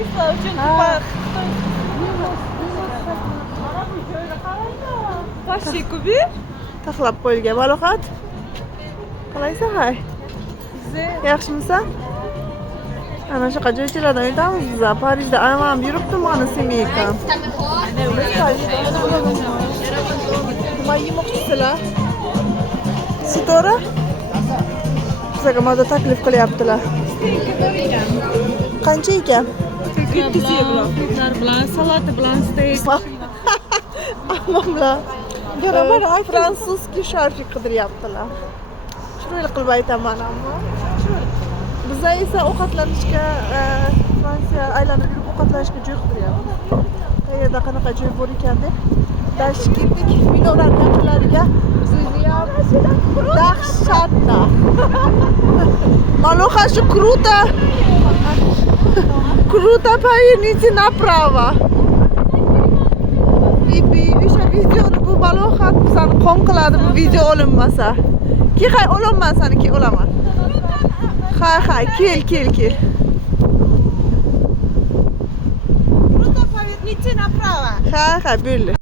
turistlar uchun Toshchi kubir. Taxlab qo'yilgan baloqat. Qalaysan, hay? Yaxshimisan? Ana shunaqa joychalardan o'tamiz biz. Parijda ayman yuribdi mana semeyka. Nima yemoqchisizlar? Sitora? Bizga moda taklif qilyaptilar. Qancha ekan? 700 euro. Bilan salati bilan steak. Amamlar. Fransuzski sharfi qidiryaptilar. Shuni qilib aytaman ammo. Bizda esa ovqatlanishga Fransiya aylanib yurib ovqatlanishga joy qidiryapmiz. Qayerda qanaqa joy bor ekan deb dash ketdik. Binolar yaqinlariga dahshatda. Malohashi kruta. Kruta поверните направо. O'sha videoni bu balohat bizani qon qiladi bu video olinmasa. Hay olaman seni olaman. Hay kel. Kruta поверните направо. Hay böyle.